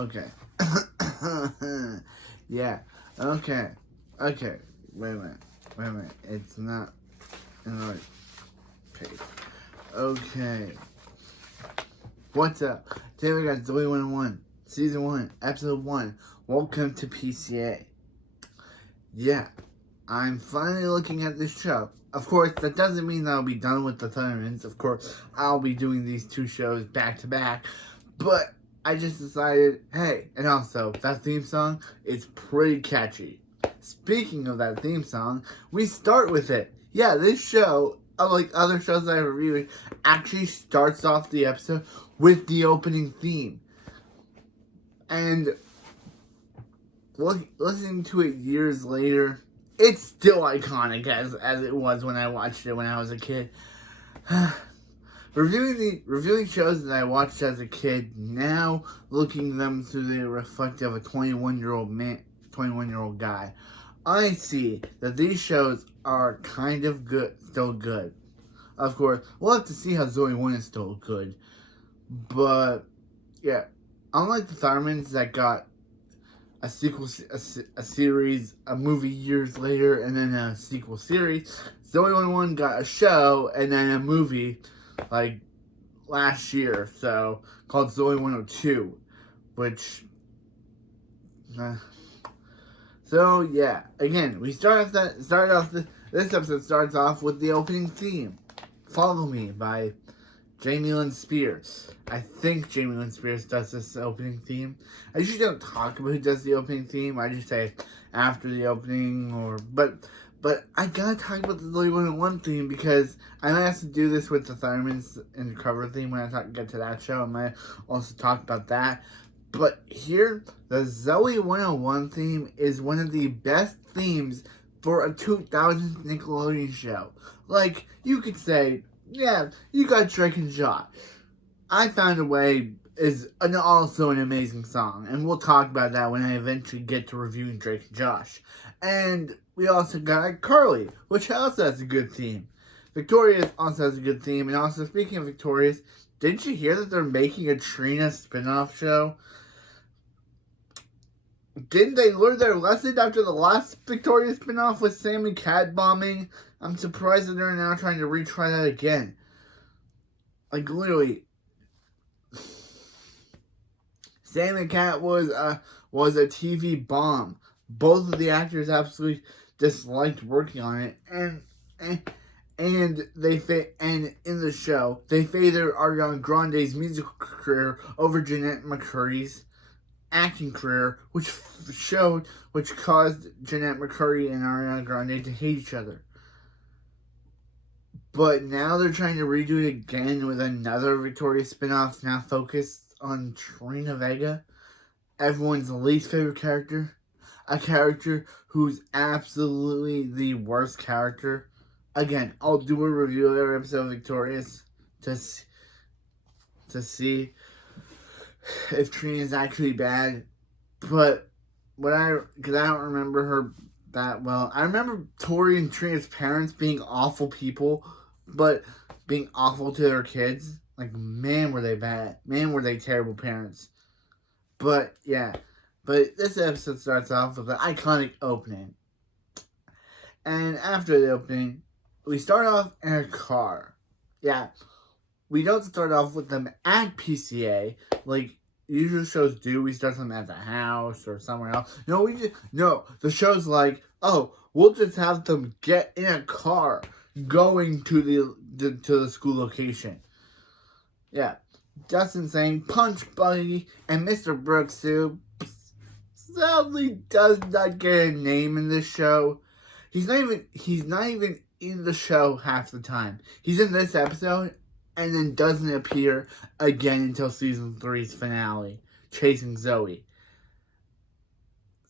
Okay. Yeah. Okay. Okay. Wait a minute. It's not in the right page. Okay. What's up? Today we got Zoey 101, Season 1, Episode 1. Welcome to PCA. Yeah. I'm finally looking at this show. Of course, that doesn't mean that I'll be done with the Thundermans. Of course, I'll be doing these two shows back to back. But I just decided, hey, and also, that theme song is pretty catchy. Speaking of that theme song, we start with it. Yeah, this show, unlike other shows that I reviewed, actually starts off the episode with the opening theme. And listening to it years later, it's still iconic as it was when I watched it when I was a kid. Reviewing shows that I watched as a kid, now looking them through the reflective of a 21-year-old guy, I see that these shows are kind of good, still good. Of course, we'll have to see how Zoey 1 is still good. But, yeah, unlike the Thundermans that got a sequel, a series, a movie years later, and then a sequel series, Zoey 101 got a show and then a movie, like, last year, so, called Zoey 102, which, so, yeah, again, this episode starts off with the opening theme, Follow Me, by Jamie Lynn Spears. I think Jamie Lynn Spears does this opening theme. I usually don't talk about who does the opening theme. I just say after the opening, but I gotta talk about the Zoey 101 theme because I might have to do this with the Thundermans and the cover theme when I get to that show. I might also talk about that. But here, the Zoey 101 theme is one of the best themes for a 2000s Nickelodeon show. Like, you could say, yeah, you got Drake and Josh. I Found a Way is also an amazing song, and we'll talk about that when I eventually get to reviewing Drake and Josh. And we also got Carly, which also has a good theme. Victorious also has a good theme, and also speaking of Victorious, didn't you hear that they're making a Trina spin-off show? Didn't they learn their lesson after the last Victorious spin-off with Sammy cat bombing? I'm surprised that they're now trying to retry that again. Like, literally, Sammy Cat was a TV bomb. Both of the actors absolutely disliked working on it, and in the show they favored Ariana Grande's musical career over Jeanette McCurry's acting career, which caused Jeanette McCurry and Ariana Grande to hate each other. But now they're trying to redo it again with another Victorious spinoff now focused on Trina Vega, everyone's least favorite character. A character who's absolutely the worst character. Again, I'll do a review of every episode of Victorious to see if Trina is actually bad. But because I don't remember her that well. I remember Tori and Trina's parents being awful people, but being awful to their kids. Like, man, were they bad. Man, were they terrible parents. But, yeah. But this episode starts off with an iconic opening. And after the opening, we start off in a car. Yeah. We don't start off with them at PCA like usual shows do. We start them at the house or somewhere else. No, the show's like, oh, we'll just have them get in a car going to the school location. Yeah. Justin saying Punch Buddy and Mr. Brooks who sadly does not get a name in this show. He's not even in the show half the time. He's in this episode and then doesn't appear again until season 3's finale, Chasing Zoey.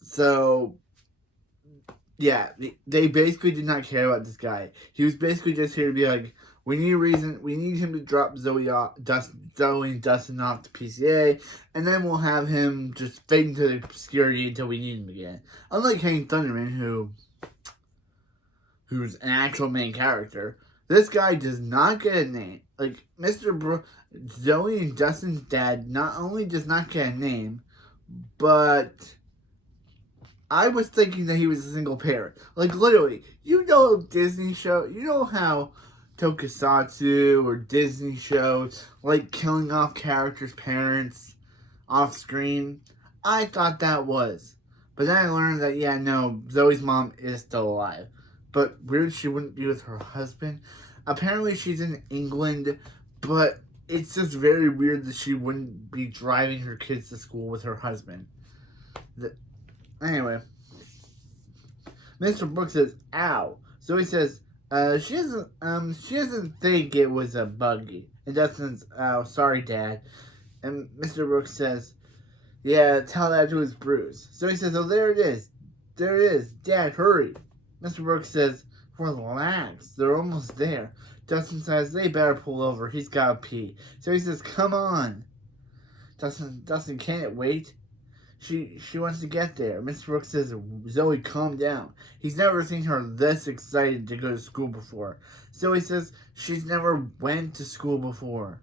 So, yeah, they basically did not care about this guy. He was basically just here to be like, we need him to drop Zoey and Dustin off to PCA, and then we'll have him just fade into the obscurity until we need him again. Unlike Hank Thunderman, who's an actual main character, this guy does not get a name. Like, Zoey and Dustin's dad not only does not get a name, but I was thinking that he was a single parent. Like, literally, Disney show, how tokusatsu or Disney shows, like, killing off characters' parents off screen. I thought that was. But then I learned that, yeah, no, Zoe's mom is still alive. But weird she wouldn't be with her husband. Apparently she's in England, but it's just very weird that she wouldn't be driving her kids to school with her husband. Anyway, Mr. Brooks says, "Ow." Zoe says, she doesn't think it was a buggy. And Dustin's, "Oh, sorry, Dad." And Mr. Brooks says, "Yeah, tell that to his bruise." Zoe says, "Oh, there it is. There it is. Dad, hurry." Mr. Brooks says, "Relax. They're almost there." Dustin says, "They better pull over. He's got to pee." So he says, "Come on." Dustin can't wait. She wants to get there. Mr. Brooks says, "Zoe, calm down." He's never seen her this excited to go to school before. Zoe says she's never went to school before.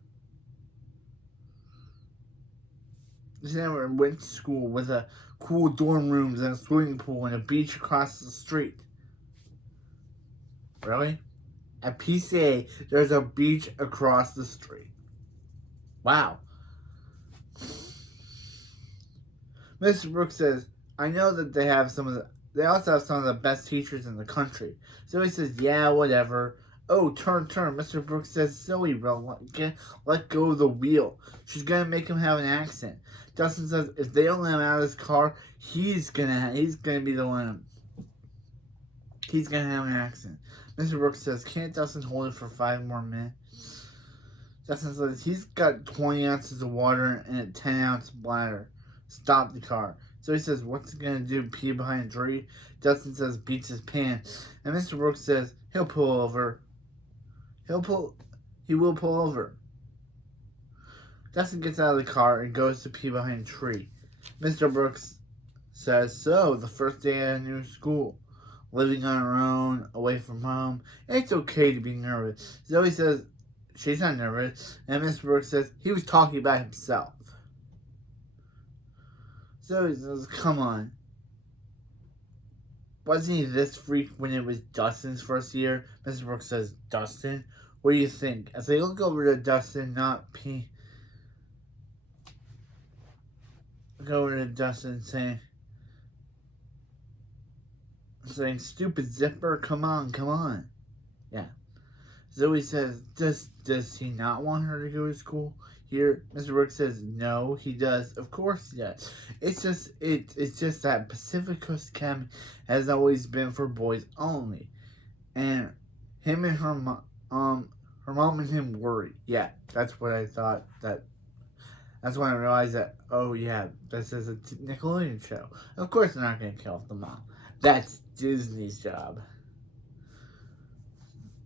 She never went to school with a cool dorm rooms and a swimming pool and a beach across the street. Really? At PCA, there's a beach across the street. Wow. Mr. Brooks says, "I know that they also have some of the best teachers in the country." Zoe says, "Yeah, whatever." "Oh, turn. Mr. Brooks says, "Zoe, let go of the wheel. She's gonna make him have an accent." Dustin says, "If they don't let him out of his car, he's gonna be the one. He's gonna have an accent." Mr. Brooks says, "Can't Dustin hold it for 5 more minutes?" Dustin says, "He's got 20 ounces of water and a 10-ounce bladder. Stop the car." So he says, "What's he gonna do? Pee behind a tree?" Dustin says, "Beats his pants." And Mr. Brooks says, "He'll pull over. He will pull over." Dustin gets out of the car and goes to pee behind a tree. Mr. Brooks says, "So, the first day at a new school, living on her own, away from home, it's okay to be nervous." Zoe says she's not nervous, and Mr. Brooks says he was talking about himself. Zoe says, "Come on. Wasn't he this freak when it was Dustin's first year?" Mr. Brooks says, "Dustin? What do you think?" As they look over to Dustin, saying, "Stupid zipper, come on." Yeah. Zoe says, does he not want her to go to school here?" Mr. Brooks says, "No, he does. Of course he does. It's just that Pacific Coast Academy has always been for boys only." And him and her mom and him worry. Yeah, that's what I thought. That's when I realized that, oh yeah, this is a Nickelodeon show. Of course they're not gonna kill off the mom. That's Disney's job.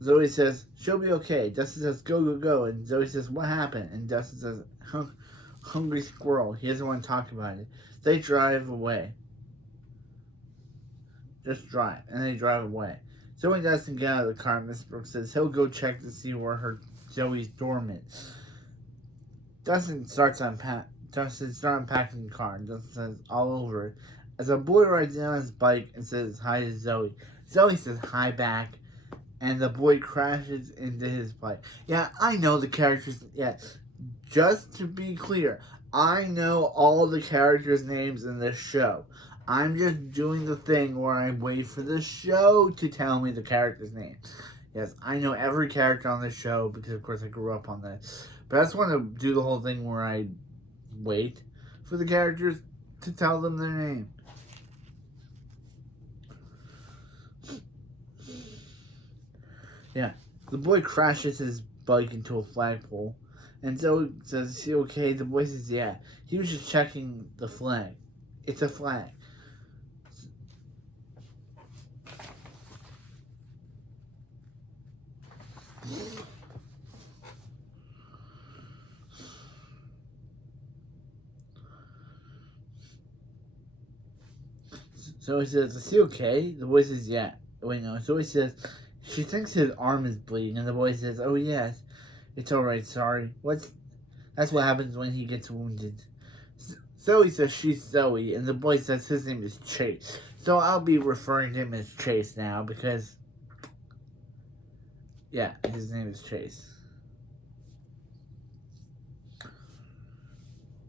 Zoe says, "She'll be okay." Dustin says, Go. And Zoe says, "What happened?" And Dustin says, Hungry squirrel. He doesn't want to talk about it. They drive away. Just drive. And they drive away. Zoe and Dustin get out of the car. Miss Brooks says he'll go check to see where Zoe's dorm is. Dustin starts unpacking the car. And Dustin says, "All over it." As a boy rides in on his bike and says hi to Zoe. Zoe says hi back. And the boy crashes into his bike. Yeah, I know the characters. Yeah, just to be clear, I know all the characters' names in this show. I'm just doing the thing where I wait for the show to tell me the character's name. Yes, I know every character on this show because, of course, I grew up on this. But I just want to do the whole thing where I wait for the characters to tell them their name. Yeah, the boy crashes his bike into a flagpole, and Zoe says, "Is he okay?" The boy says, "Yeah, he was just checking the flag. It's a flag." So he says, "Is he okay?" The boy says, "Yeah." Wait, no. So he says, she thinks his arm is bleeding, and the boy says, "Oh, yes. It's alright, sorry." That's what happens when he gets wounded. Zoe says she's Zoe, and the boy says his name is Chase. So I'll be referring to him as Chase now because, yeah, his name is Chase.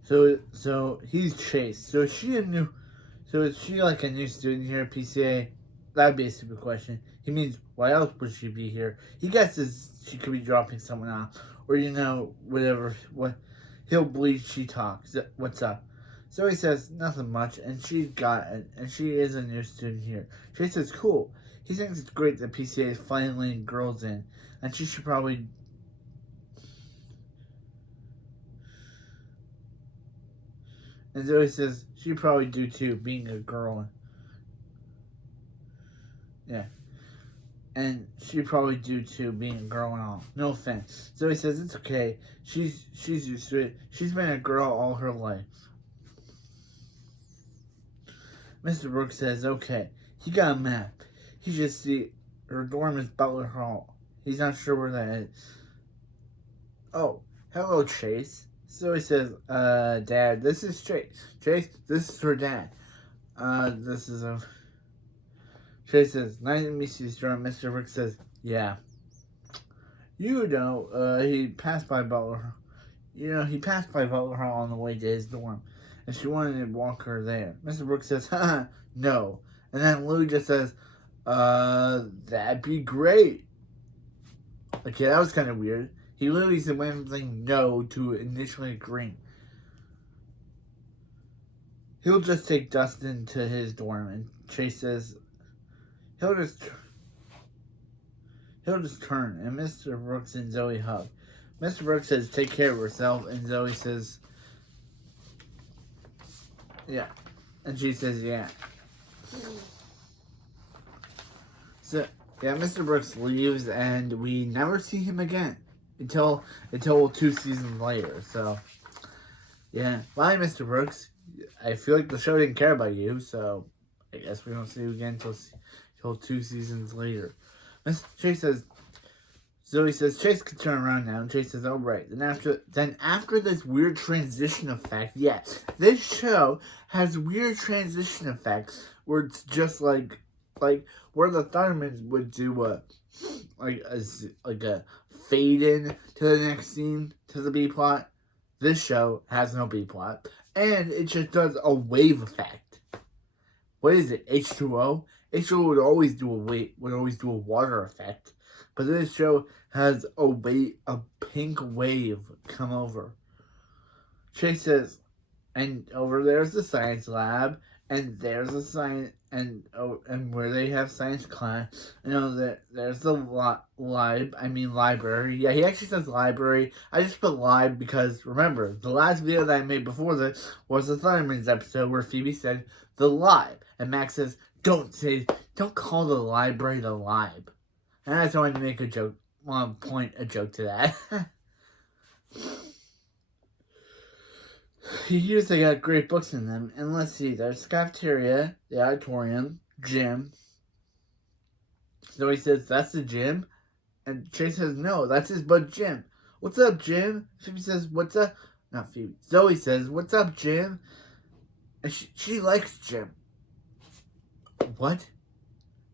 So he's Chase. So is she like a new student here at PCA? That'd be a stupid question. He means, why else would she be here? He guesses she could be dropping someone off. Or, whatever. What he'll believe she talks. What's up? So he says, nothing much, and she is a new student here. She says, cool. He thinks it's great that PCA is finally letting girls in, and she should probably... And Zoe says, she'd probably do too, being a girl. Yeah. And she'd probably do too, being a girl and all. No offense. Zoe says, it's okay. She's used to it. She's been a girl all her life. Mr. Brooks says, okay. He got a map. He just see her dorm is Butler Hall. He's not sure where that is. Oh, hello, Chase. So he says, Dad, this is Chase. Chase, this is her dad. This is a... Chase says, nice to meet you, Storm. Mr. Brooks says, yeah. He passed by Butler. He passed by Butler Hall on the way to his dorm. And she wanted to walk her there. Mr. Brooks says, haha, no. And then Lou just says, that'd be great. Okay, that was kind of weird. He literally said went from saying no to initially agreeing. He'll just take Dustin to his dorm, and Chase says he'll just turn, and Mr. Brooks and Zoe hug. Mr. Brooks says take care of herself, and Zoe says yeah, and she says yeah. So yeah, Mr. Brooks leaves, and we never see him again until 2 seasons later. So yeah, bye, Mr. Brooks. I feel like the show didn't care about you, so I guess we don't see you again until 2 seasons later. Chase says, Zoe says Chase can turn around now, and Chase says, "Oh right." Then after this weird transition effect, yes, this show has weird transition effects where it's just like where the Thundermans would do a fade in to the next scene to the B plot. This show has no B plot, and it just does a wave effect. What is it? H2O. H2O would always do a water effect, but this show has a pink wave come over. Chase says, and over there's the science lab, and there's a science, and where they have science class. There's the library. Yeah, he actually says library. I just put lib because, remember, the last video that I made before this was the Thundermans episode where Phoebe said the lib, and Max says, don't call the library the lib. And I just wanted to make a joke, point a joke to that. Here's they got great books in them, and let's see, there's the cafeteria, the auditorium, gym. Zoe says, that's the gym? And Chase says, no, that's his bud Jim. What's up, Jim? Phoebe says, what's up? Not Phoebe. Zoe says, what's up, Jim? And she likes Jim. What?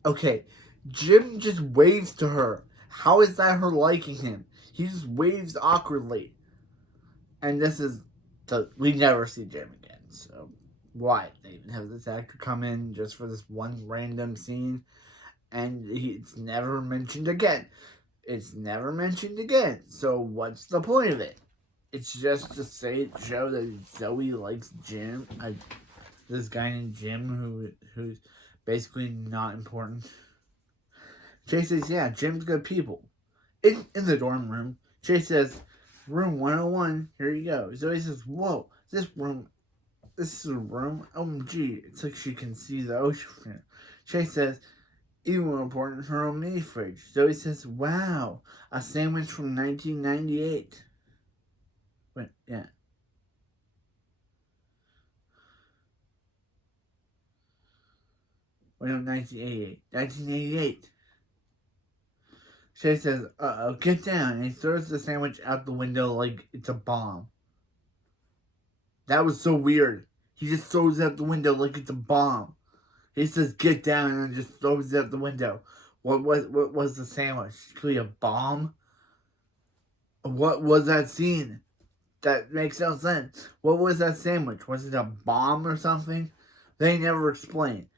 Okay, Jim just waves to her. How is that her liking him? He just waves awkwardly. And we never see Jim again, so why? They even have this actor come in just for this one random scene, and it's never mentioned again. So what's the point of it? It's just to show that Zoe likes Jim. This guy named Jim who's basically not important. Chase says, yeah, Jim's good people. In the dorm room, Chase says, room 101, here you go. Zoe says, whoa, this is a room? OMG, it's like she can see the ocean. Chase says, even more important, her own mini fridge. Zoe says, wow, a sandwich from 1998. Wait, yeah. Wait, no, 1988. 1988. Shay says, uh-oh, get down, and he throws the sandwich out the window like it's a bomb. That was so weird. He just throws it out the window like it's a bomb. He says, "Get down," and then just throws it out the window. What was the sandwich? Could it be a bomb? What was that scene? That makes no sense. What was that sandwich? Was it a bomb or something? They never explain.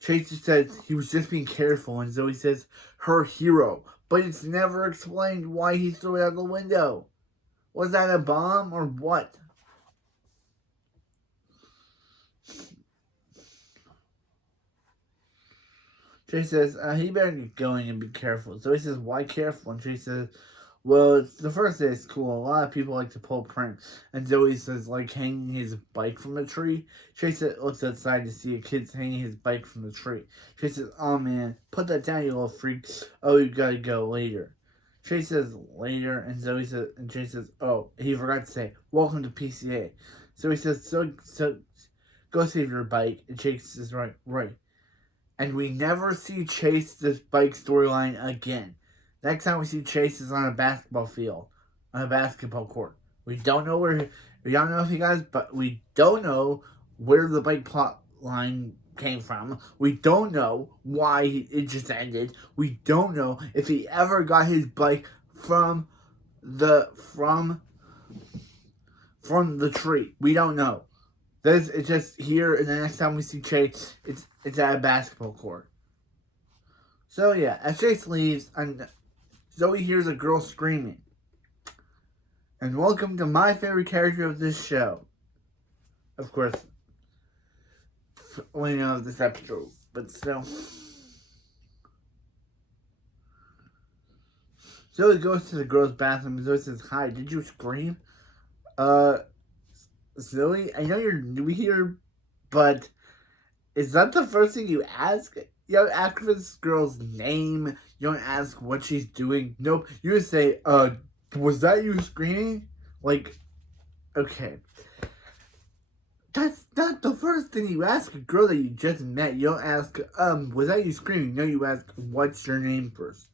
Chase says he was just being careful, and Zoe says her hero. But it's never explained why he threw it out the window. Was that a bomb or what? Chase says, he better get going and be careful. Zoe says, why careful? And Chase says, well, it's the first day of school. A lot of people like to pull pranks. And Zoe says, like hanging his bike from a tree. Chase looks outside to see a kid hanging his bike from the tree. Chase says, oh man, put that down, you little freak. Oh, you gotta go later. Chase says, later. And Chase says, oh, he forgot to say, welcome to PCA. Zoe says, so go save your bike. And Chase says, right. And we never see Chase this bike storyline again. Next time we see Chase is on a basketball field, on a basketball court. We don't know if he guys, but we don't know where the bike plot line came from. We don't know why it just ended. We don't know if he ever got his bike from the tree. We don't know. It's just here, and the next time we see Chase, it's at a basketball court. So yeah, as Chase leaves, and Zoe hears a girl screaming. And welcome to my favorite character of this show. Of course, only know of this episode, but still. Zoe goes to the girl's bathroom, and Zoe says, hi, did you scream? Zoe, I know you're new here, but is that the first thing you ask? You don't ask for this girl's name. You don't ask what she's doing. Nope. You just say, was that you screaming? Like, okay. That's not the first thing you ask a girl that you just met. You don't ask, was that you screaming? No, you ask, what's your name first?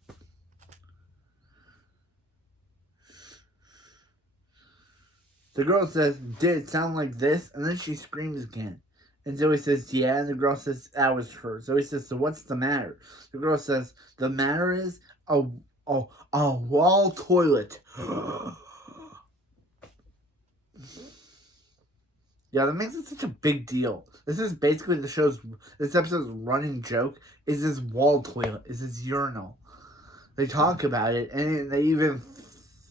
The girl says, did it sound like this? And then she screams again. And Zoe says, yeah. And the girl says, that was her. Zoe says, so what's the matter? The girl says, the matter is a wall toilet. Yeah, that makes it such a big deal. This is basically this episode's running joke is this wall toilet, is this urinal. They talk about it, and they even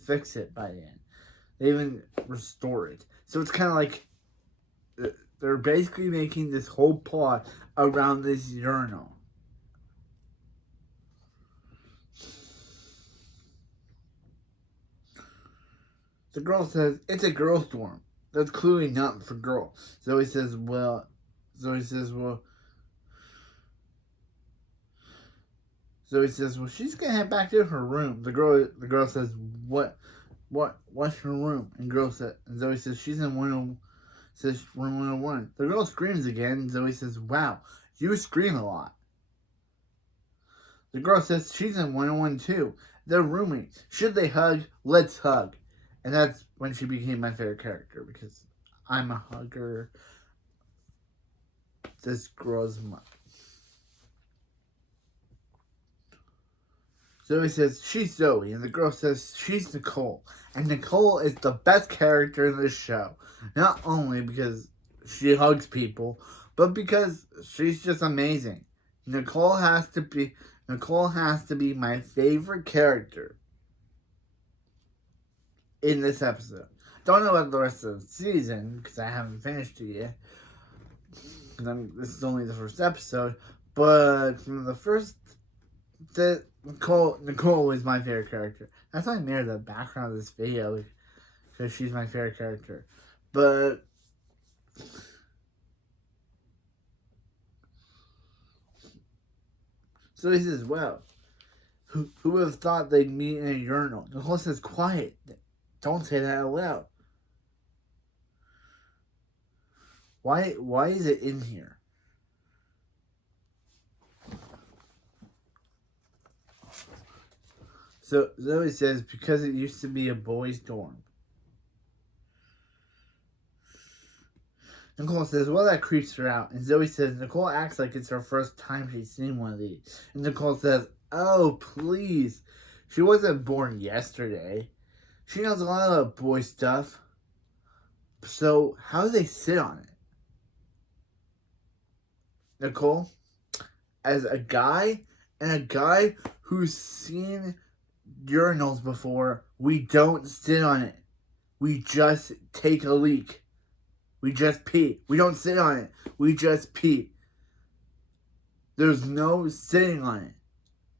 fix it by the end. They even restore it. So it's kind of like they're basically making this whole plot around this urinal. The girl says, it's a girl's dorm. That's clearly not for girls. Zoe says, well, she's gonna head back to her room. The girl says, what's her room? And Zoe says, she's in room 101. The girl screams again. Zoe says, wow, you scream a lot. The girl says, she's in 101 too. They're roommates. Should they hug? Let's hug. And that's when she became my favorite character, because I'm a hugger. This girl's mom. Zoe says, she's Zoe, and the girl says, she's Nicole. And Nicole is the best character in this show. Not only because she hugs people, but because she's just amazing. Nicole has to be my favorite character in this episode. Don't know about the rest of the season, because I haven't finished it yet. This is only the first episode. But from the first... Nicole is my favorite character. That's why I made the background of this video, because she's my favorite character. But... So he says, well, who would have thought they'd meet in a urinal? Nicole says, quiet. Don't say that out loud. Why is it in here? So Zoe says, because it used to be a boys' dorm. Nicole says, well, that creeps her out. And Zoe says, Nicole acts like it's her first time she's seen one of these. And Nicole says, oh, please. She wasn't born yesterday. She knows a lot about boy stuff. So, how do they sit on it? Nicole, as a guy, and a guy who's seen urinals before, we don't sit on it. We just take a leak. We just pee. We don't sit on it. We just pee. There's no sitting on it.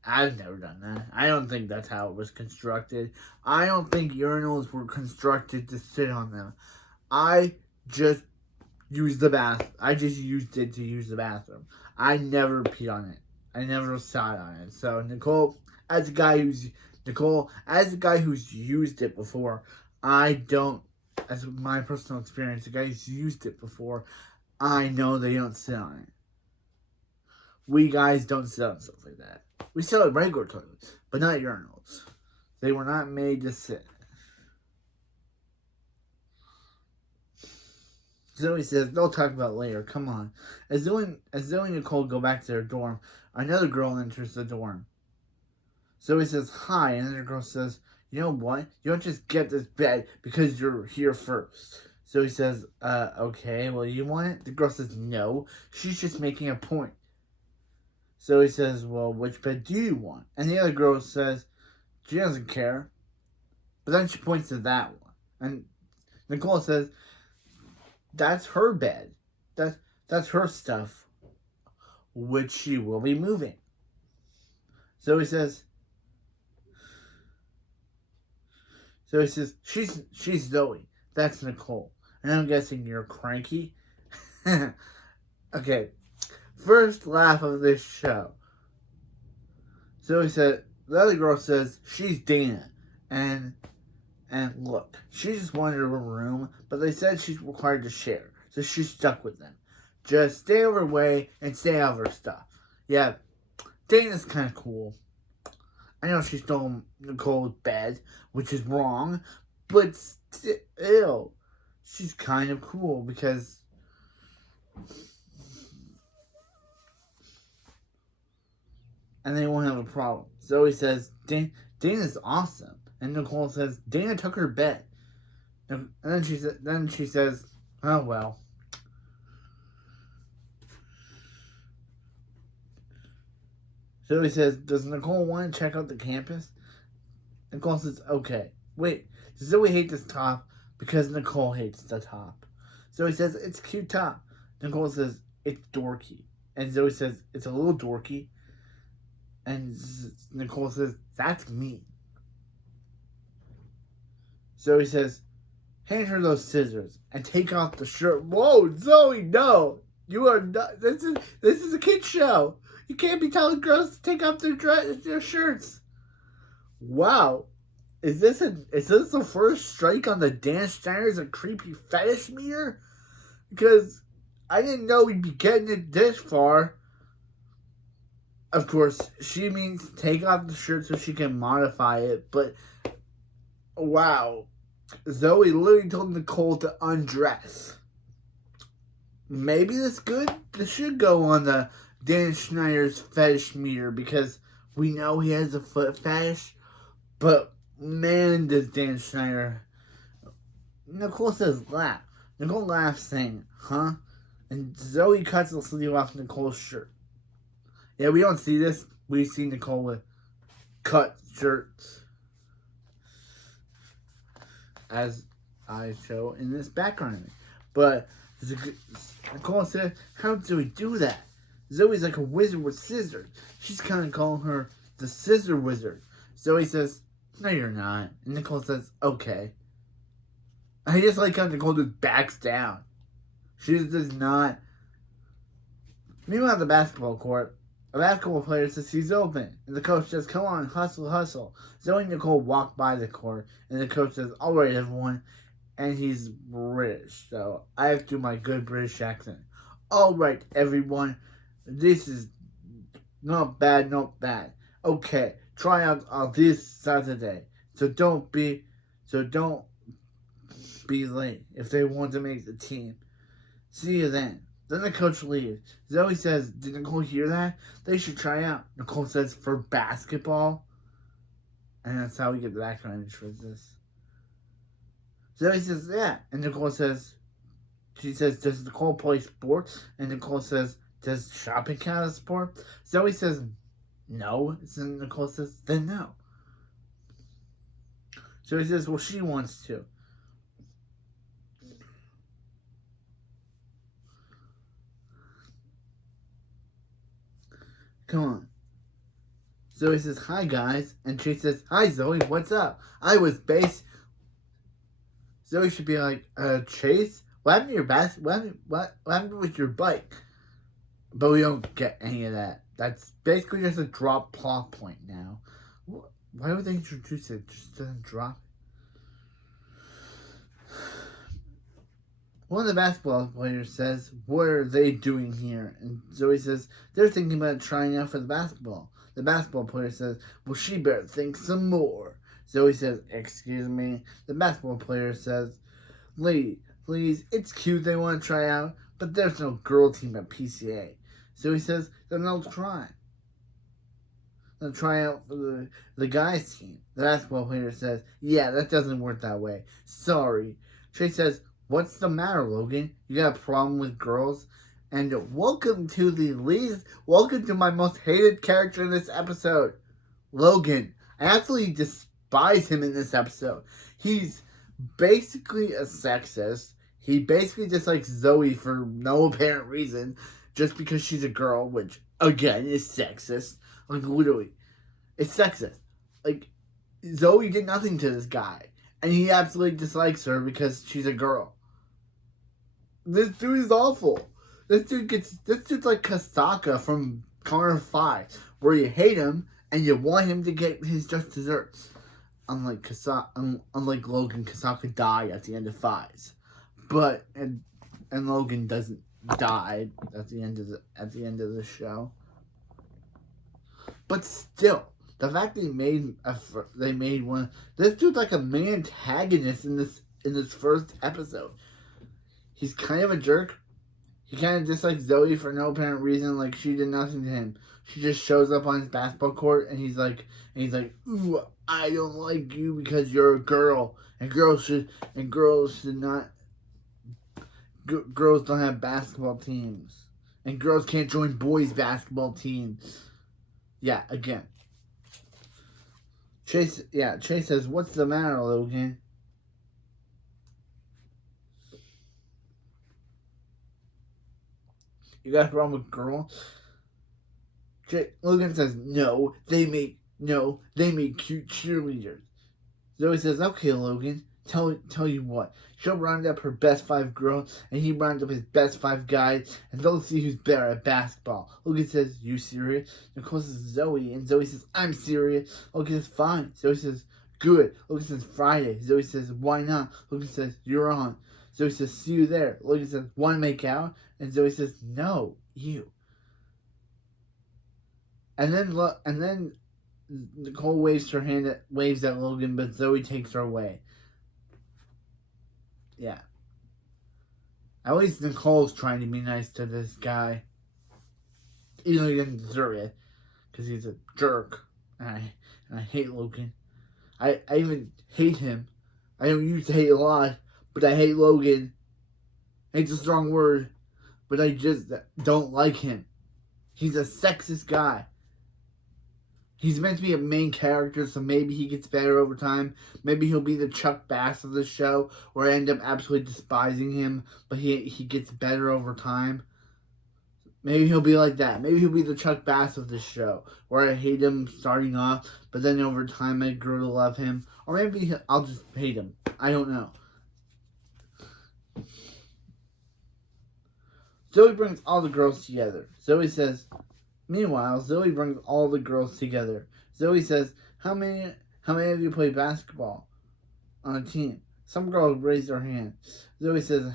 I've never done that. I don't think that's how it was constructed. I don't think urinals were constructed to sit on them. I just used the bath. I just used it to use the bathroom. I never peed on it. I never sat on it. So Nicole, as a guy who's used it before, I don't. As my personal experience, the guy who's used it before, I know they don't sit on it. We guys don't sit on stuff like that. We sit on regular toilets, but not urinals. They were not made to sit. Zoe says, they'll talk about it later. Come on. As Zoe and Nicole go back to their dorm, another girl enters the dorm. Zoe says, hi, and another girl says, you know what? You don't just get this bed because you're here first. Zoe says, okay, well, you want it? The girl says, no. She's just making a point. Zoe says, well, which bed do you want? And the other girl says, she doesn't care. But then she points to that one. And Nicole says, that's her bed. That's her stuff, which she will be moving. Zoe says, she's Zoe. That's Nicole. And I'm guessing you're cranky. Okay. First laugh of this show. Zoe said, the other girl says, she's Dana. And look, she just wanted her room, but they said she's required to share. So she's stuck with them. Just stay out of her way and stay out of her stuff. Yeah, Dana's kind of cool. I know she stole Nicole's bed, which is wrong, but still, she's kind of cool because and they won't have a problem. Zoe says, Dana's awesome. And Nicole says, Dana took her bed. And then she says, oh well. Zoe says, does Nicole want to check out the campus? Nicole says, okay. Wait, does Zoe hate this top because Nicole hates the top? Zoe says, it's a cute top. Nicole says, it's dorky. And Zoe says, it's a little dorky. And Nicole says, that's me. Zoe says, hand her those scissors and take off the shirt. Whoa, Zoe, no. You are not. This is a kid's show. You can't be telling girls to take off their shirts. Wow. Is this the first strike on the Dan Schneider's a creepy fetish meter? Because I didn't know we'd be getting it this far. Of course, she means take off the shirt so she can modify it, but wow. Zoe literally told Nicole to undress. Maybe this should go on the Dan Schneider's fetish meter because we know he has a foot fetish, but man, does Dan Schneider. Nicole says laugh. Nicole laughs saying, huh? And Zoe cuts the sleeve off Nicole's shirt. Yeah, we don't see this. We see Nicole with cut shirts, as I show in this background of me. But Nicole said, how did Zoe do that? Zoe's like a wizard with scissors. She's kind of calling her the scissor wizard. Zoe says, no, you're not. And Nicole says, okay. I just like how Nicole just backs down. She just does not. Meanwhile, at the basketball court, a basketball player says he's open. And the coach says, come on, hustle, hustle. Zoe and Nicole walk by the court. And the coach says, all right, everyone. And he's British. So I have to do my good British accent. All right, everyone. This is not bad, not bad. Okay, try out on this Saturday. So don't be late if they want to make the team. See you then. Then the coach leaves. Zoey says, did Nicole hear that? They should try out. Nicole says, for basketball? And that's how we get the background image for this. Zoey says, yeah. And Nicole says, she says, does Nicole play sports? And Nicole says, does shopping count as sport? Zoey says, no. And Nicole says, then no. Zoey says, well, she wants to. Come on. Zoey says, hi, guys. And Chase says, hi, Zoey, what's up? I was base. Zoey should be like, Chase, what happened to your what happened with your bike? But we don't get any of that. That's basically just a drop plot point now. Why would they introduce it? Just doesn't drop. One of the basketball players says, what are they doing here? And Zoey says, they're thinking about trying out for the basketball. The basketball player says, well, she better think some more. Zoey says, excuse me. The basketball player says, lady, please, it's cute they want to try out, but there's no girl team at PCA. Zoey says, then they'll try. They'll try out for the guys team. The basketball player says, yeah, that doesn't work that way. Sorry. Trey says, what's the matter, Logan? You got a problem with girls? And welcome to my most hated character in this episode, Logan. I absolutely despise him in this episode. He's basically a sexist. He basically dislikes Zoey for no apparent reason, just because she's a girl, which, again, is sexist. Like, literally, it's sexist. Like, Zoey did nothing to this guy, and he absolutely dislikes her because she's a girl. This dude is awful. This dude's like Kasaka from Corner 5, where you hate him and you want him to get his just desserts. Unlike Logan, Kasaka died at the end of 5. But and Logan doesn't die at the end of the show. But still, the fact they made one, this dude's like a main antagonist in this first episode. He's kind of a jerk. He kind of dislikes Zoey for no apparent reason. Like, she did nothing to him. She just shows up on his basketball court, and he's like, ooh, I don't like you because you're a girl, and girls should not. Girls don't have basketball teams, and girls can't join boys' basketball teams. Yeah, again. Chase says, what's the matter, Logan? You got a problem with girls? Logan says, no, they make cute cheerleaders. Zoey says, okay, Logan, tell you what. She'll round up her best 5 girls, and he rounds up his best 5 guys, and they'll see who's better at basketball. Logan says, you serious? Nicole says, Zoey, and Zoey says, I'm serious. Logan says, fine. Zoey says, good. Logan says, Friday. Zoey says, why not? Logan says, you're on. Zoey says, see you there. Logan says, want to make out? And Zoey says, no, you. And then Nicole waves at Logan, but Zoey takes her away. Yeah. At least Nicole's trying to be nice to this guy. Even though he doesn't deserve it. Because he's a jerk. And I hate Logan. I even hate him. I don't used to hate a lot, but I hate Logan. Hate's a strong word, but I just don't like him. He's a sexist guy. He's meant to be a main character, so maybe he gets better over time. Maybe he'll be the Chuck Bass of the show, where I end up absolutely despising him, but he gets better over time. Maybe he'll be like that. Maybe he'll be the Chuck Bass of the show, where I hate him starting off, but then over time I grow to love him. Or maybe I'll just hate him. I don't know. Zoey brings all the girls together. Meanwhile, Zoey brings all the girls together. Zoey says, how many of you play basketball on a team? Some girls raise their hand. Zoey says,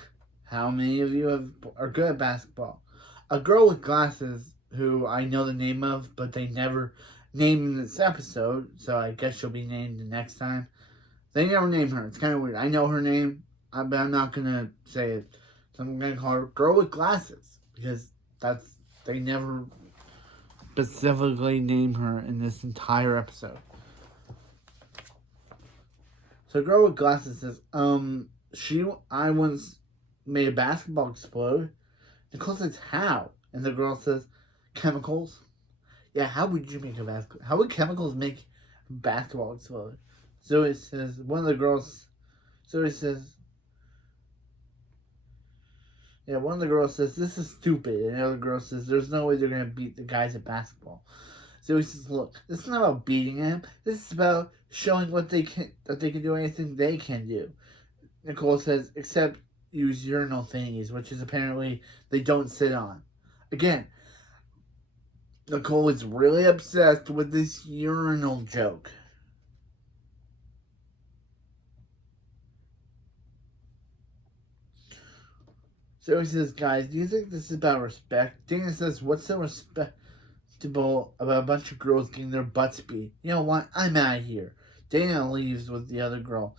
how many of you are good at basketball? A girl with glasses, who I know the name of, but they never named in this episode, so I guess she'll be named the next time. They never name her. It's kind of weird. I know her name, but I'm not going to say it. So I'm gonna call her Girl with Glasses because they never specifically name her in this entire episode. So Girl with Glasses says, I once made a basketball explode. Nicole says, how? And the girl says, chemicals. Yeah, how would you make a basketball? How would chemicals make a basketball explode? Zoe says, one of the girls, Zoe says, yeah, one of the girls says, this is stupid. And the other girl says, there's no way they're going to beat the guys at basketball. Zoe says, look, this is not about beating them. This is about showing that they can do anything they can do. Nicole says, except use urinal thingies, which is apparently they don't sit on. Again, Nicole is really obsessed with this urinal joke. So he says, guys, do you think this is about respect? Dana says, what's so respectable about a bunch of girls getting their butts beat? You know what? I'm out of here. Dana leaves with the other girl.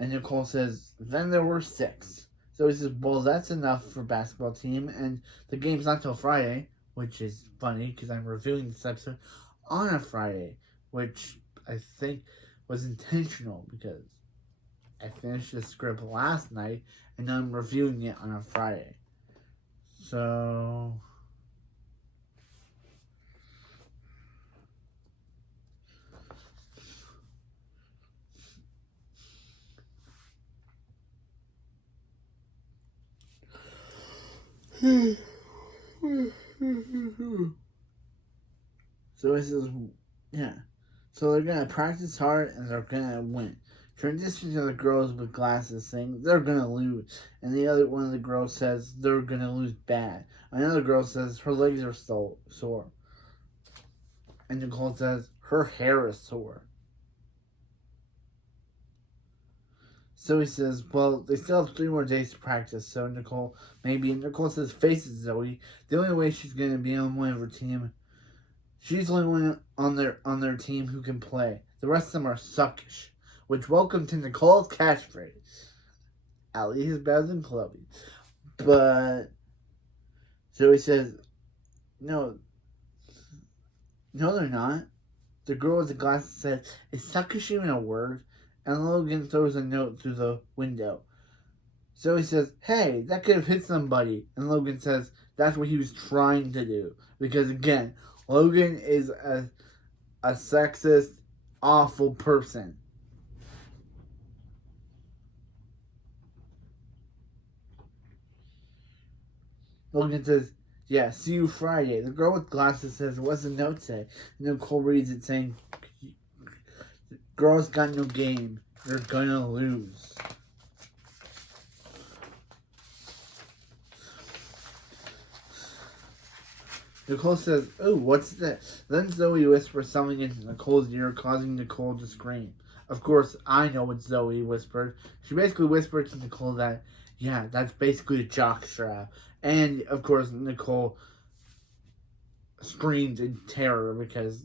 And Nicole says, then there were 6. So he says, well, that's enough for basketball team. And the game's not till Friday, which is funny because I'm reviewing this episode on a Friday, which I think was intentional because I finished the script last night and now I'm reviewing it on a Friday. So so it says, yeah. So they're gonna practice hard and they're gonna win. Transition to the girls with glasses saying they're gonna lose, and the other one of the girls says they're gonna lose bad. Another girl says her legs are sore, and Nicole says her hair is sore. So he says, well, they still have 3 more days to practice. So Nicole says, face it, Zoe. The only way she's gonna be on one of her team, she's the only one on their team who can play. The rest of them are suckish. Which, welcome to Nicole's catchphrase. At least better than Chloe. But Zoe says, no, they're not. The girl with the glasses said, is suckish even a word? And Logan throws a note through the window. Zoe says, hey, that could have hit somebody. And Logan says, that's what he was trying to do. Because again, Logan is a sexist, awful person. Logan says, yeah, see you Friday. The girl with glasses says, what's the note say? And Nicole reads it saying, girls got no game. They're gonna lose. Nicole says, oh, what's that? Then Zoe whispers something into Nicole's ear, causing Nicole to scream. Of course, I know what Zoe whispered. She basically whispered to Nicole that, yeah, that's basically a jockstrap. And, of course, Nicole screamed in terror because,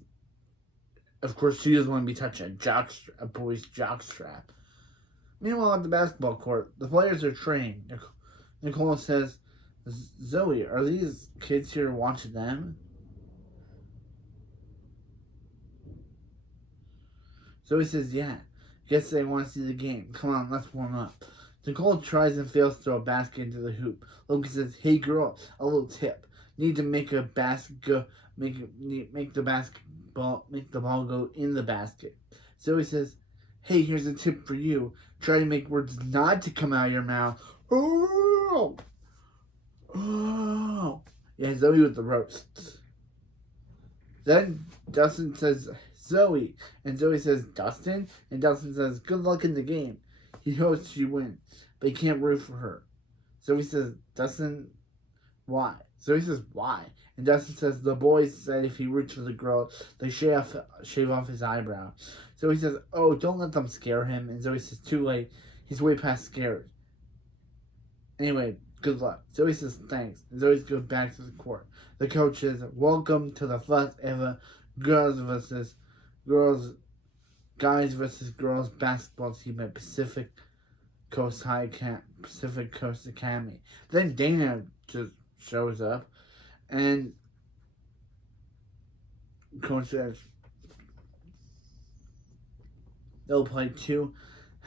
of course, she doesn't want to be touching a boy's jockstrap. Meanwhile, at the basketball court, the players are trained. Nicole says, Zoe, are these kids here watching them? Zoe says, yeah. Guess they want to see the game. Come on, let's warm up. Nicole tries and fails to throw a basket into the hoop. Logan says, hey girl, a little tip. Need to make a basket go, make the ball go in the basket. Zoe says, hey, here's a tip for you. Try to make words not to come out of your mouth. Oh! Oh! Yeah, Zoe with the roast. Then Dustin says, Zoe. And Zoe says, Dustin? And Dustin says, good luck in the game. He hopes she wins, but he can't root for her. Zoe says, Dustin, why? Zoe says, why? And Dustin says, the boys said if he roots for the girl, they shave off his eyebrow. Zoe says, oh, don't let them scare him. And Zoe says, too late. He's way past scared. Anyway, good luck. Zoe says, thanks. And Zoe goes back to the court. The coach says, welcome to the first ever guys versus girls basketball team at Pacific Coast High Pacific Coast Academy. Then Dana just shows up, and coach says they'll play 2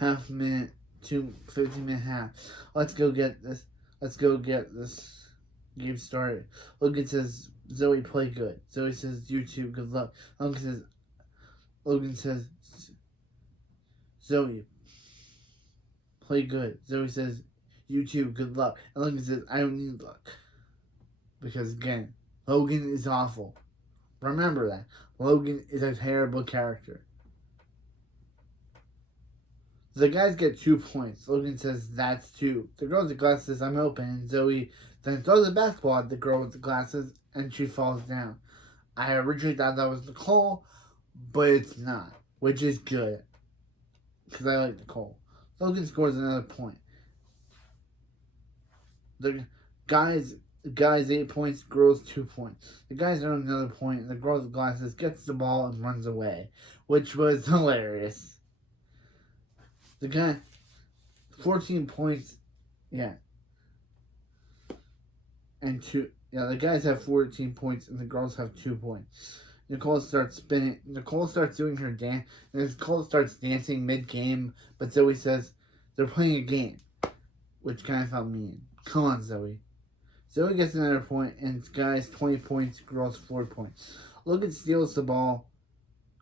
15-minute half. Let's go get this. Let's go get this game started. Logan says, Zoey, play good. Zoey says, you too, good luck. Logan says, Zoey, play good. Zoey says, you too, good luck. And Logan says, I don't need luck. Because again, Logan is awful. Remember that. Logan is a terrible character. The guys get 2 points. Logan says, that's 2. The girl with the glasses, I'm open. And Zoey then throws the basketball at the girl with the glasses, and she falls down. I originally thought that was Nicole, but it's not, which is good. Because I like Nicole. Logan scores another point. The guys 8 points, girls 2 points. The guys earn another point, and the girl with the glasses gets the ball and runs away, which was hilarious. The guy, 14 points, yeah. And the guys have 14 points, and the girls have 2 points. Nicole starts spinning. Nicole starts doing her dance. And Nicole starts dancing mid-game, but Zoey says they're playing a game, which kind of felt mean. Come on, Zoey. Zoey gets another point, and it's guys 20 points, girls 4 points. Logan steals the ball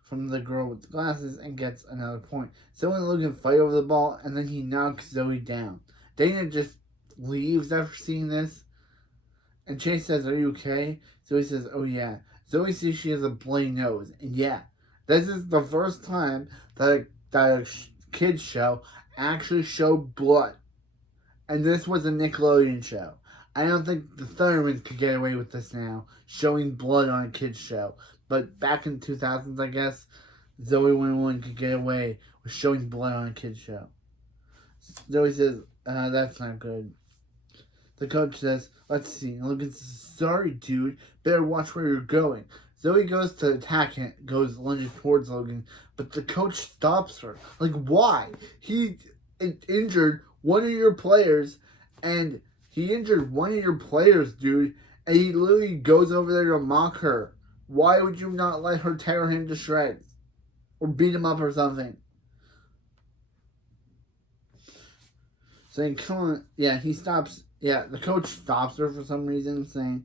from the girl with the glasses and gets another point. Zoey and Logan fight over the ball, and then he knocks Zoey down. Dana just leaves after seeing this, and Chase says, are you okay? Zoey says, oh yeah. Zoey sees she has a bloody nose, and yeah, this is the first time that a kids show actually showed blood. And this was a Nickelodeon show. I don't think the Thundermans could get away with this now, showing blood on a kids show. But back in the 2000s, I guess, Zoey 101 could get away with showing blood on a kids show. Zoey says, that's not good. The coach says, let's see. And Logan says, sorry, dude. Better watch where you're going. Zoey goes to attack him, lunges towards Logan, but the coach stops her. Like, why? He injured one of your players, dude. And he literally goes over there to mock her. Why would you not let her tear him to shreds? Or beat him up or something? Saying, come on. Yeah, he stops. Yeah, the coach stops her for some reason, saying,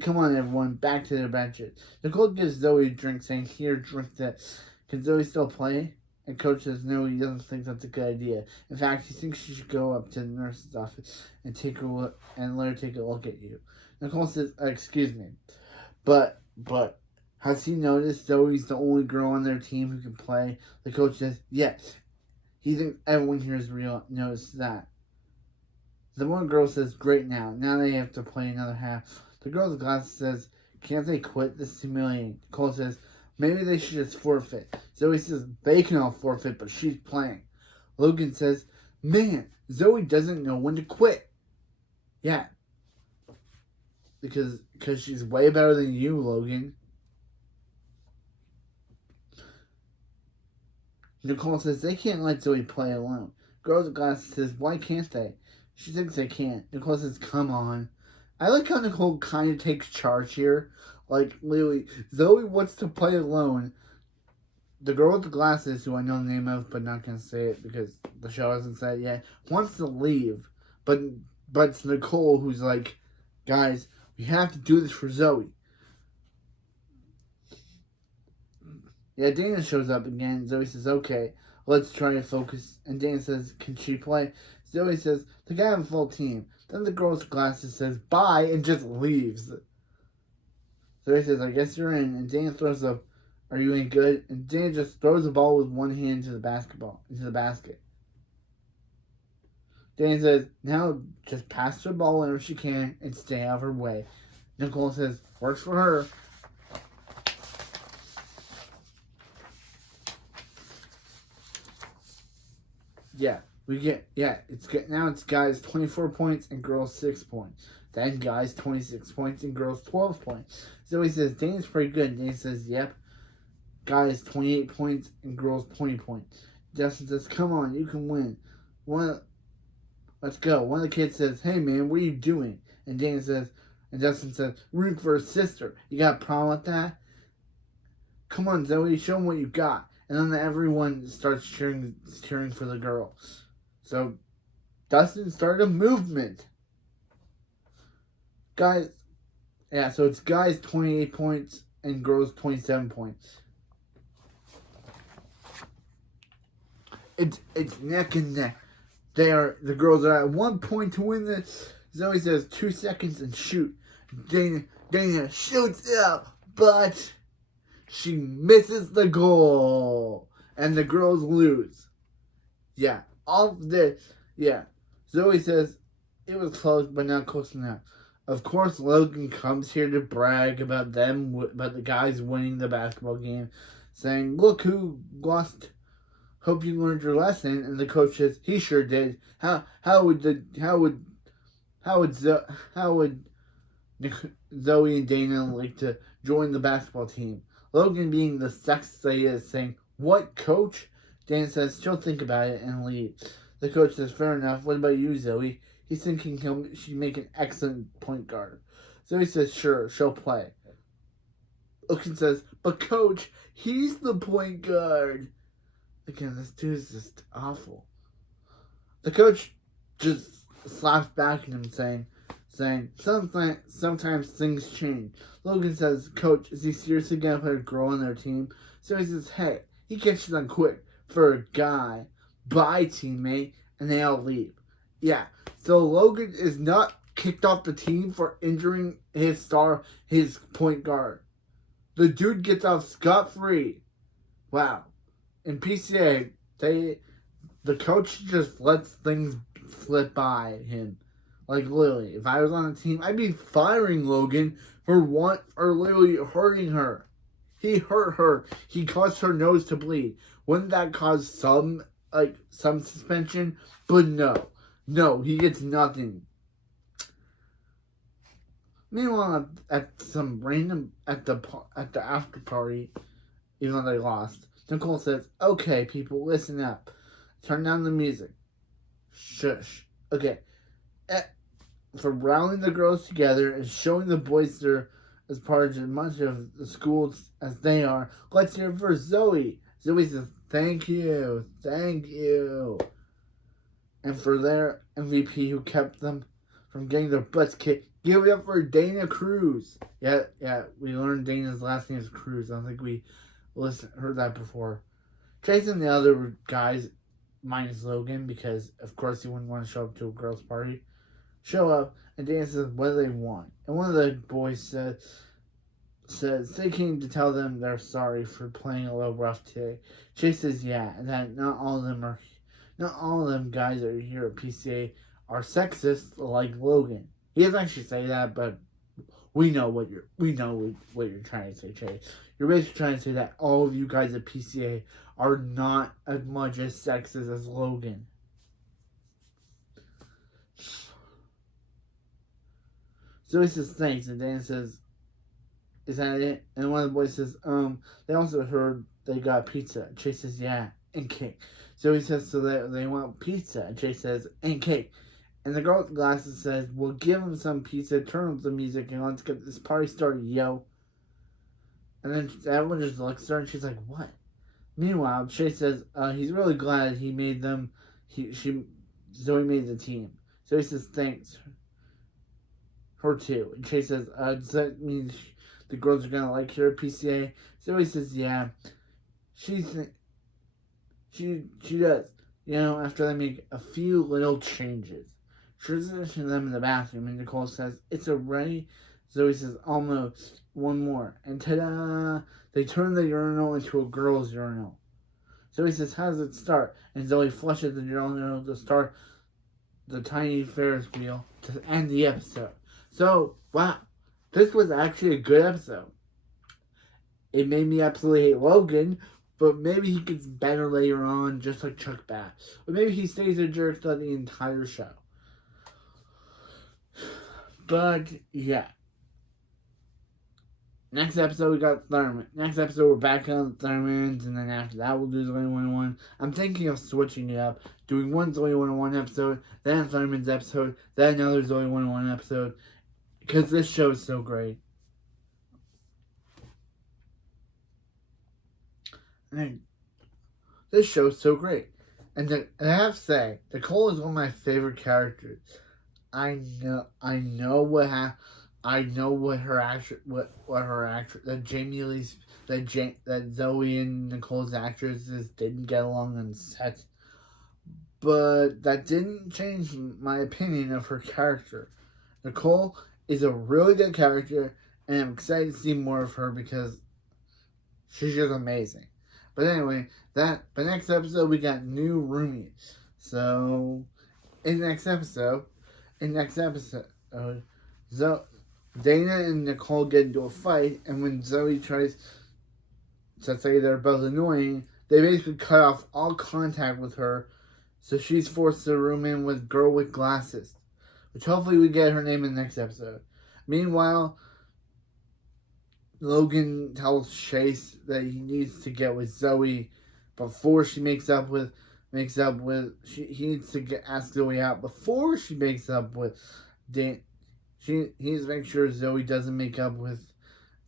come on, everyone, back to their benches. Nicole gives Zoey a drink, saying, here, drink this. Can Zoey still play? And coach says, no, he doesn't think that's a good idea. In fact, he thinks she should go up to the nurse's office and let her take a look at you. Nicole says, excuse me, but has he noticed Zoey's the only girl on their team who can play? The coach says, yes. He thinks everyone here is real. Noticed that. The one girl says, great now. Now they have to play another half. The girl with the glasses says, can't they quit? This is humiliating. Nicole says, maybe they should just forfeit. Zoey says, they can all forfeit, but she's playing. Logan says, man, Zoey doesn't know when to quit. Yeah. Because she's way better than you, Logan. Nicole says, they can't let Zoey play alone. Girl with the glasses says, why can't they? She thinks they can't. Nicole says, come on. I like how Nicole kind of takes charge here. Like, literally, Zoey wants to play alone. The girl with the glasses, who I know the name of, but not going to say it because the show hasn't said it yet, wants to leave. But it's Nicole who's like, guys, we have to do this for Zoey. Yeah, Dana shows up again. Zoey says, okay, let's try to focus. And Dana says, can she play? Zoey says, they gotta have a full team. Then the girl with glasses says, bye, and just leaves. Zoey says, I guess you're in. And Dana throws up, are you in good? And Dana just throws the ball with one hand into the basket. Dana says, now just pass her ball whenever she can and stay out of her way. Nicole says, works for her. Yeah, it's guys 24 points and girls 6 points. Then guys 26 points and girls 12 points. Zoey says, Dana's pretty good. Dana says, yep. Guys 28 points and girls 20 points. Justin says, come on, you can win. let's go. One of the kids says, hey man, what are you doing? And Justin says, rooting for his sister. You got a problem with that? Come on, Zoe, show them what you got. And then everyone starts cheering for the girl. So Dustin started a movement. Guys, yeah, so it's guys 28 points and girls 27 points. It's neck and neck. The girls are at 1 point to win this. Zoe says 2 seconds and shoot. Dana shoots up, but she misses the goal. And the girls lose. Yeah, all of this. Yeah. Zoe says it was close, but not close enough. Of course, Logan comes here to brag about the guys winning the basketball game, saying, "Look who lost. Hope you learned your lesson." And the coach says, "He sure did. How would Zoe and Dana like to join the basketball team?" Logan, being the sexist he is, saying, "What, coach?" Dana says, "She'll think about it and leave." The coach says, "Fair enough. What about you, Zoe?" He's thinking she'd make an excellent point guard. Zoe says, "Sure, she'll play." Logan says, "But coach, he's the point guard." Again, this dude is just awful. The coach just slaps back at him, saying, sometimes things change. Logan says, "Coach, is he seriously going to put a girl on their team?" So he says, "Hey, he catches on quick for a guy. Bye, teammate." And they all leave. Yeah, so Logan is not kicked off the team for injuring his point guard. The dude gets off scot-free. Wow. In PCA, the coach just lets things slip by him. Like, literally, if I was on the team, I'd be firing Logan for literally hurting her. He hurt her. He caused her nose to bleed. Wouldn't that cause some suspension? But no, he gets nothing. Meanwhile, at the after party, even though they lost, Nicole says, "Okay, people, listen up. Turn down the music. Shush. Okay. For rallying the girls together and showing the boys they're as part of as much of the school as they are, let's hear it for Zoe." Zoe says, thank you. And for their MVP who kept them from getting their butts kicked, give it up for Dana Cruz. Yeah, we learned Dana's last name is Cruz. I don't think we heard that before. Chase and the other guys, minus Logan, because of course he wouldn't want to show up to a girls' party, show up, and Dana says, what do they want? And one of the boys says they came to tell them they're sorry for playing a little rough today. Chase says, yeah, and that not all of them guys that are here at PCA are sexist like Logan. He doesn't actually say that, but we know what you're trying to say, Chase. You're basically trying to say that all of you guys at PCA are not as much as sexist as Logan. So he says thanks, and Dan says, is that it? And one of the boys says, they also heard they got pizza. Chase says, yeah, and cake. So he says, so they want pizza. And Chase says, and cake. And the girl with the glasses says, we'll give them some pizza, turn up the music, and let's get this party started, yo. And then everyone just looks at her, and she's like, what? Meanwhile, Chase says, he's really glad he made them, Zoe made the team. So he says, thanks. Her too. And Chase says, does that mean the girls are gonna like her at PCA? Zoe says, yeah. She does. You know, after they make a few little changes. Transition them in the bathroom, and Nicole says, it's already. Zoe says, almost. One more. And ta-da! They turn the urinal into a girl's urinal. Zoe says, how does it start? And Zoe flushes the urinal to start the tiny Ferris wheel to end the episode. So, wow. This was actually a good episode. It made me absolutely hate Logan, but maybe he gets better later on, just like Chuck Bass. Or maybe he stays a jerk throughout the entire show. But, yeah. Next episode, we got Thurman. Next episode, we're back on Thurman's, and then after that, we'll do Zoey 101. I'm thinking of switching it up, doing one Zoey 101 episode, then Thurman's episode, then another Zoey 101 episode, because this show is so great. And this show is so great. And I have to say, Nicole is one of my favorite characters. I know what her actress, that Jamie Lee's, that Zoey and Nicole's actresses didn't get along on set, but that didn't change my opinion of her character. Nicole is a really good character, and I'm excited to see more of her because she's just amazing. But anyway, but next episode we got new roomies. So in next episode, Dana and Nicole get into a fight, and when Zoey tries to say they're both annoying, they basically cut off all contact with her, so she's forced to room in with Girl with Glasses, which hopefully we get her name in the next episode. Meanwhile, Logan tells Chase that he needs to get with Zoey before she makes up with he needs to ask Zoey out before she makes up with Dan. He needs to make sure Zoey doesn't make up with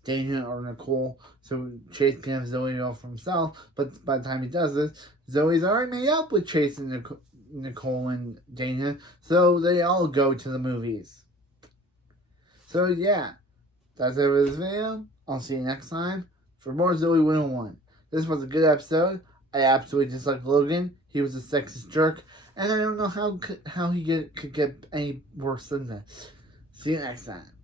Dana or Nicole, so Chase can have Zoey all for himself. But by the time he does this, Zoey's already made up with Chase and Nicole and Dana, so they all go to the movies. So yeah, that's it for this video. I'll see you next time for more Zoey 101. This was a good episode. I absolutely dislike Logan. He was a sexist jerk, and I don't know how he could get any worse than this. See you next time.